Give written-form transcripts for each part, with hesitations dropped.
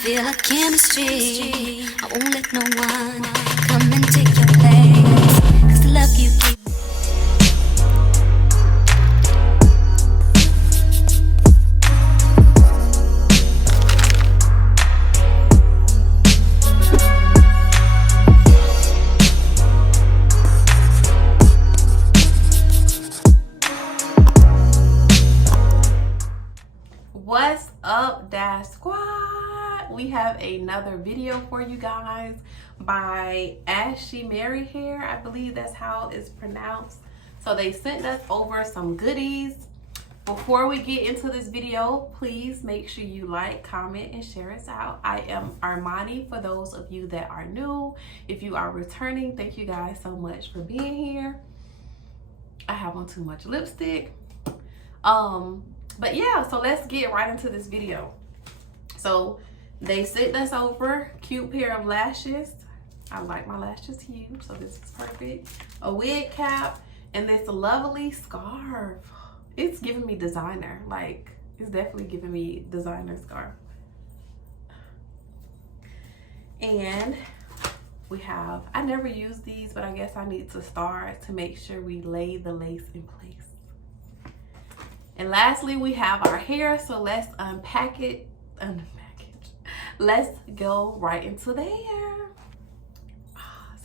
feel a chemistry. I won't let no one come and take your place. 'Cause the love you give. What's up, Dash Squad? We have another video for you guys by Ashimary Hair. I believe that's how it's pronounced. So they sent us over some goodies. Before we get into this video, please make sure you like, comment, and share us out. I am Armoni for those of you that are new. If you are returning, thank you guys so much for being here. I have on too much lipstick. But yeah, so let's get right into this video. So they sent us over cute pair of lashes. I like my lashes huge, so this is perfect. A wig cap and this lovely scarf. It's giving me designer. Like, it's definitely giving me designer scarf. And we have, I never use these, but I guess I need to start to make sure we lay the lace in place. And lastly, we have our hair, so let's unpack it. Let's go right into the hair.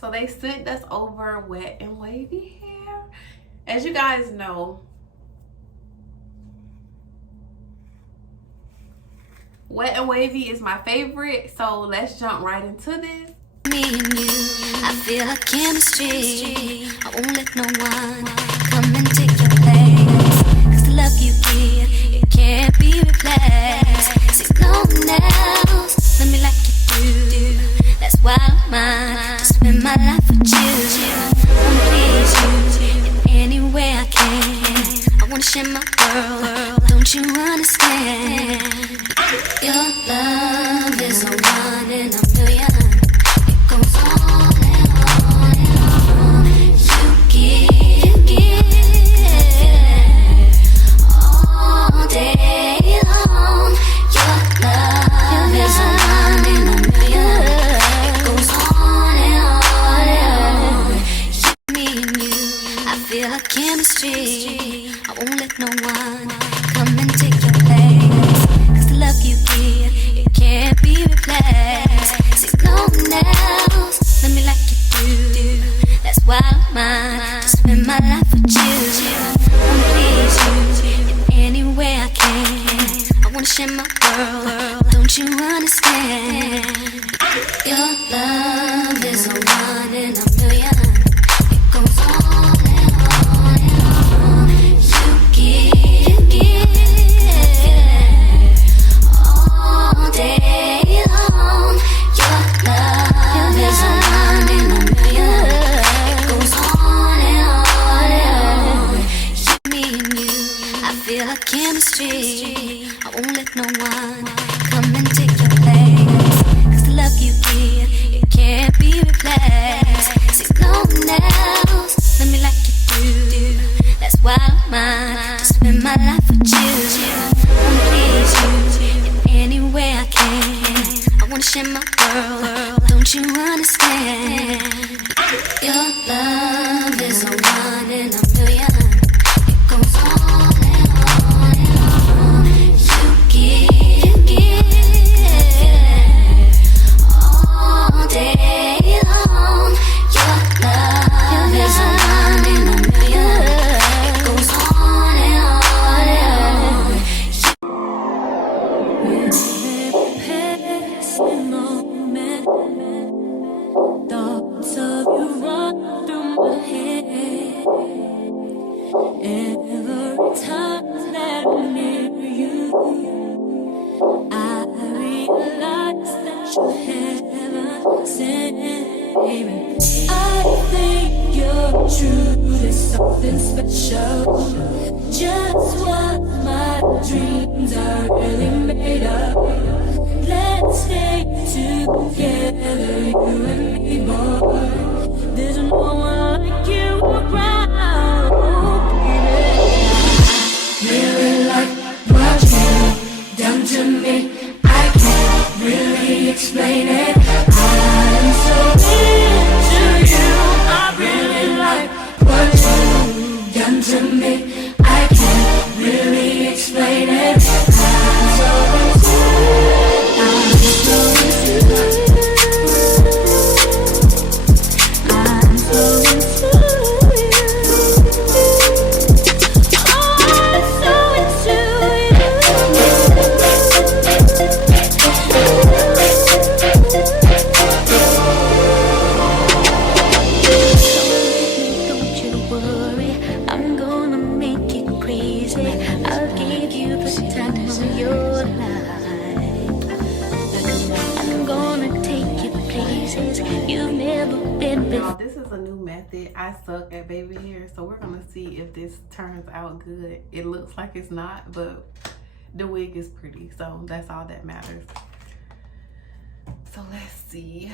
So they sent us over wet and wavy hair. As you guys know, wet and wavy is my favorite, so let's jump right into this. Me and you, I feel a chemistry. I won't let no one come and take your place. 'Cause the love you give, it can't be replaced. See, no one else love me like you do. That's why I'm mine, to spend my life with you. I wanna please you in any way I can. I wanna share my world, don't you understand? Your love is a one in a million. Goes on and on and on. You give all day long. Your love is a one in a million. It goes on and on and on. Me and you, I feel a chemistry. I won't let no one come and take your place. 'Cause the love you give, it can't be replaced. See, no one else love me like you do. That's why I'm mine, to spend my life with you. I wanna please you in any way I can. I wanna share my world, don't you understand? Your love is a one in a million. It goes on and on and on. You give all day long. Your love is a one in a million. It goes on and on and on. Me and you, I feel a chemistry. I won't let no one come and take your place. 'Cause the love you give, it can't be replaced. See, no one else love me like you do. That's why I'm mine, to spend my life with you. I wanna please you in any way I can. I wanna share my world, don't you understand? Your love is a one in a million. It goes on and on and on. You give all day long. Your love is a one in a million. It goes on and on and on. Passing moment, thoughts of you run through my head. Every time that I'm near you, I realize that you're heaven sent, baby. I think you're truly something special. Just what my dreams are really made of. Let's stay together, you and me, boy. There's no one like you around, baby. I really like what you done to me. I can't really explain it. I'm so into you. I really like what you've done to me. I can't really explain it. I'm so into it. I'm so into it. I'm so into it. I'm so into Don't you worry, I'm gonna make it crazy. I'll give you the time of your life. I'm gonna take you places you've never been before. This is a new method. I suck at baby hair, so we're gonna see if this turns out good. It looks like it's not, but the wig is pretty, so that's all that matters. So let's see.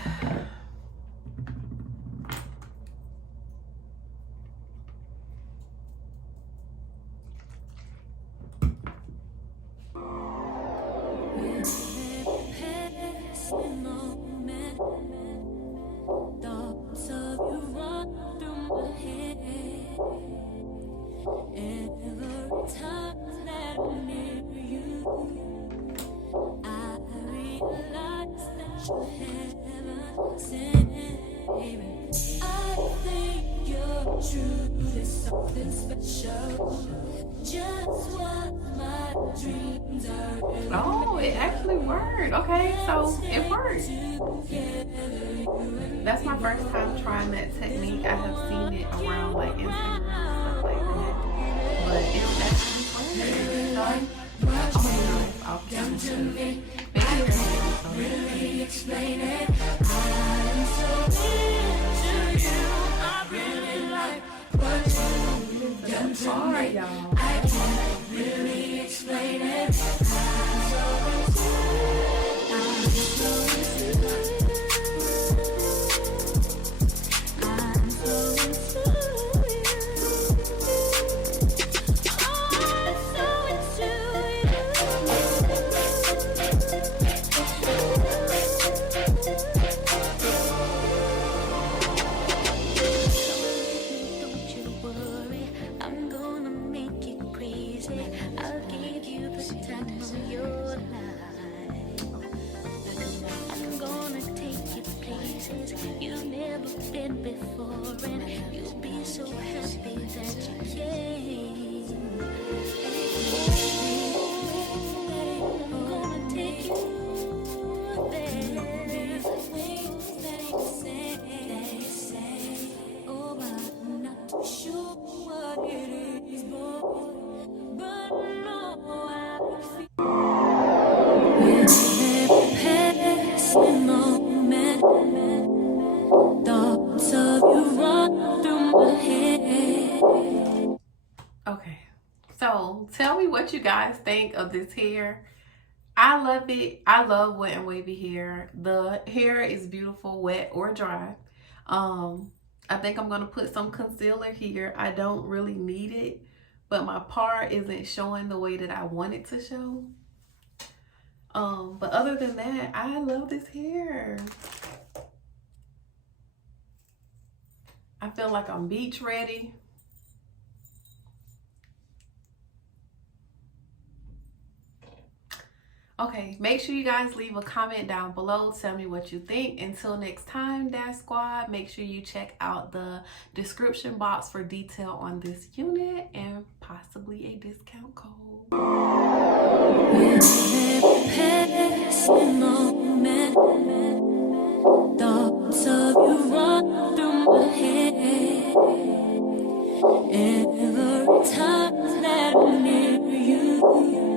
Thoughts of you run through my head. Every time that I'm near you, I realize that you're heaven sent. I think you're truly something special. Just what my dreams are. Oh, it actually worked. Okay, so it worked. That's my first time trying that technique. I have seen it around like Instagram and stuff like that, but it's actually working. So I'm gonna do it off camera too. Make sure you Explain it. I'm so into you. I really like what you've done to me. y'all. I can't really explain it. I'm so into it. I'm so into it. I'm so into it. I'm so into Don't you worry, I'm gonna make it crazy. I'll give you the time of your life. I'm gonna take you places you've never been before, and you'll be so happy that you came. I'm gonna take you there. Things that you say, oh, I'm not too sure what it is, boy, but no, I feel with every passing moment. Thoughts of you run through my head. Okay, so tell me what you guys think of this hair. I love it. I love wet and wavy hair. The hair is beautiful, wet or dry. I think I'm gonna put some concealer here. I don't really need it, but my part isn't showing the way that I want it to show. But other than that, I love this hair. I feel like I'm beach ready. Okay, make sure you guys leave a comment down below. Tell me what you think. Until next time, Dash Squad, make sure you check out the description box for detail on this unit and possibly a discount code. With every passing moment, thoughts of you run through my head. Every time that I'm near you,